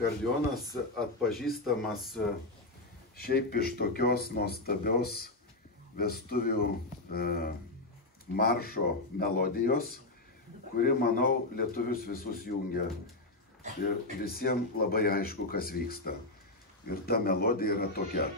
Akordeonas atpažįstamas šiaip iš tokios nuostabios vestuvių maršo melodijos, kuri, manau, lietuvius visus jungia. Ir visiems labai aišku, kas vyksta. Ir ta melodija yra tokia.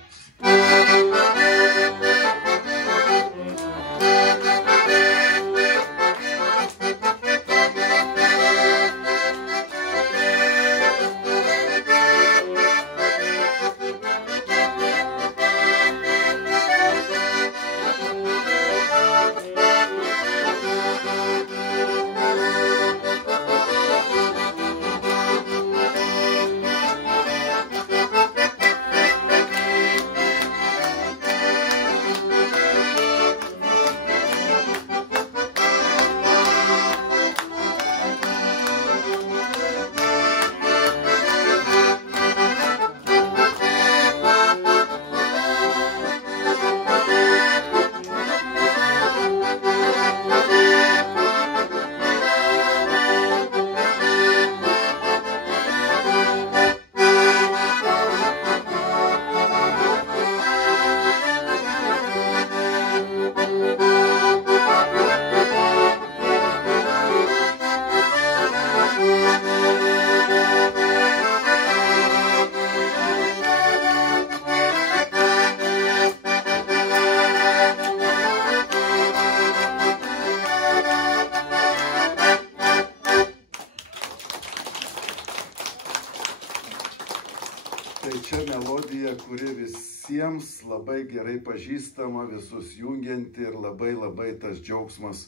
Tai čia melodija, kuri visiems labai gerai pažįstama, visus jungianti ir labai tas džiaugsmas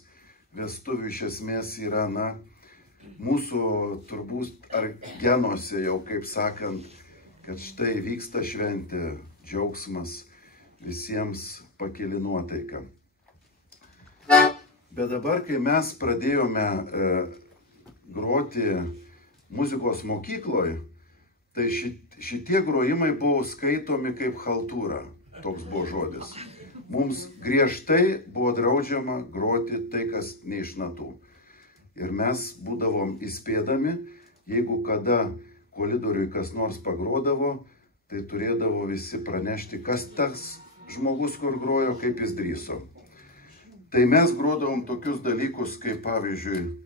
vestuvių iš esmės yra, mūsų turbūt ar genuose jau, kaip sakant, kad štai vyksta šventė, džiaugsmas, visiems pakeli nuotaika. Bet dabar, kai mes pradėjome groti muzikos mokykloje, tai šitie grojimai buvo skaitomi kaip chaltūra, toks buvo žodis. Mums griežtai buvo draudžiama groti tai, kas ne iš natų. Ir mes būdavom įspėdami, jeigu kada koridoriui kas nors pagrodavo, tai turėdavo visi pranešti, kas tas žmogus, kur grojo, kaip jis drįso. Tai mes grodavom tokius dalykus, kaip pavyzdžiui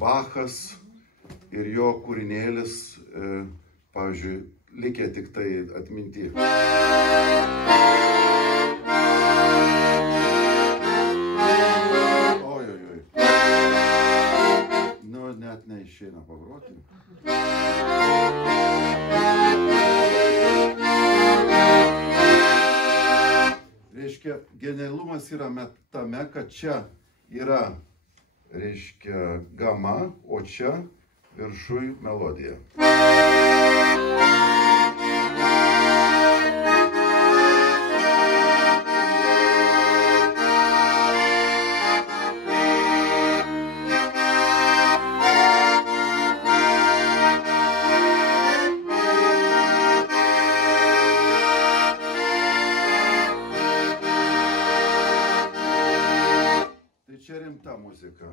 Bachas, ir jo kūrinėlis, pavyzdžiui, likė tik tai atminty. Ojojoj. Nu, net neišeina pagroti. Reiškia, genialumas yra tame, kad čia yra, reiškia, gama, o čia viršui melodija. Tai čia rimta muzika.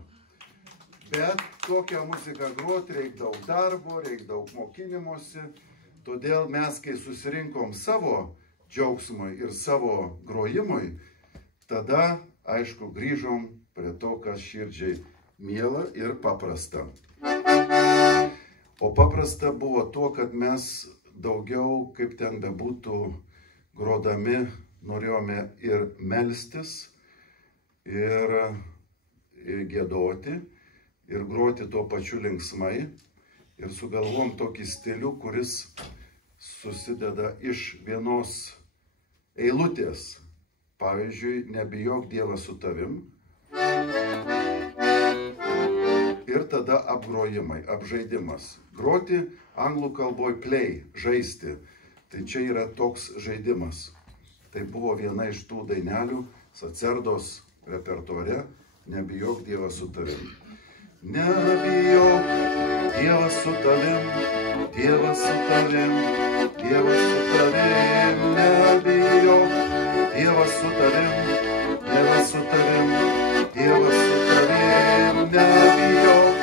Bet tokią muziką groti reikia daug darbo, reikia daug mokinimosi. Todėl mes, kai susirinkom savo džiaugsmui ir savo grojimui, tada, aišku, grįžom prie to, kas širdžiai miela ir paprasta. O paprasta buvo tuo, kad mes daugiau, kaip ten bebūtų, grodami, norėjome ir melstis, ir giedoti, ir groti tuo pačiu linksmai. Ir sugalvom tokį stilių, kuris susideda iš vienos eilutės. Pavyzdžiui, nebijok, Dievas su tavim. Ir tada apgrojimai, apžaidimas. Groti anglų kalboj play, žaisti. Tai čia yra toks žaidimas. Tai buvo viena iš tų dainelių Sacerdos repertuare Nebijok, Dievas su tavim. Nebijok, Dievas su tavim, Dievas su tavim, Dievas su tavim. Nebijok, Dievas su tavim, Dievas su tavim, Dievas su tavim. Nebijok,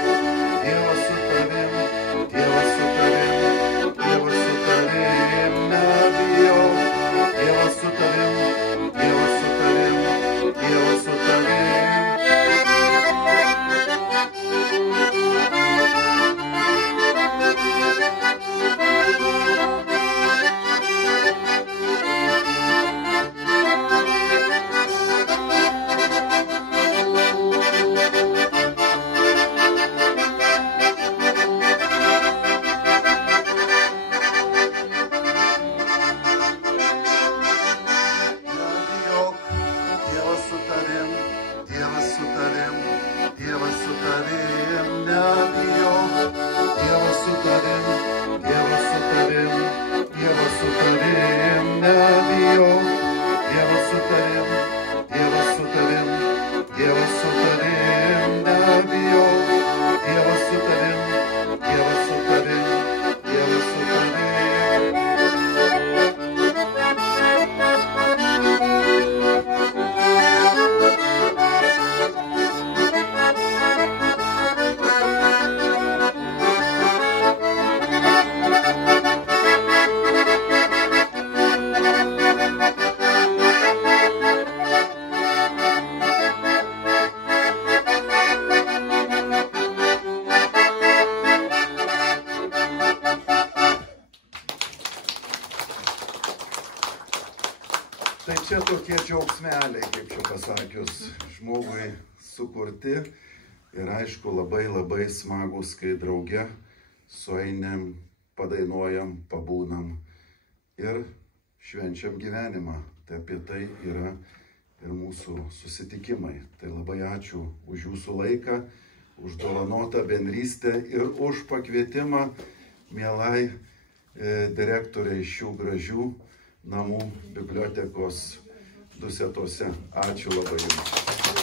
Dievas su tavim, tokie džiaugsmeliai, kaip čia pasakius, žmogui sukurti. Ir aišku, labai smagus, kai drauge sueinam, padainuojam, pabūnam ir švenčiam gyvenimą. Tai apie tai yra ir mūsų susitikimai. Tai labai ačiū už jūsų laiką, už dovanotą bendrystę ir už pakvietimą mielai direktoriai šių gražių namų bibliotekos Dusetose. Ačiū labai jums.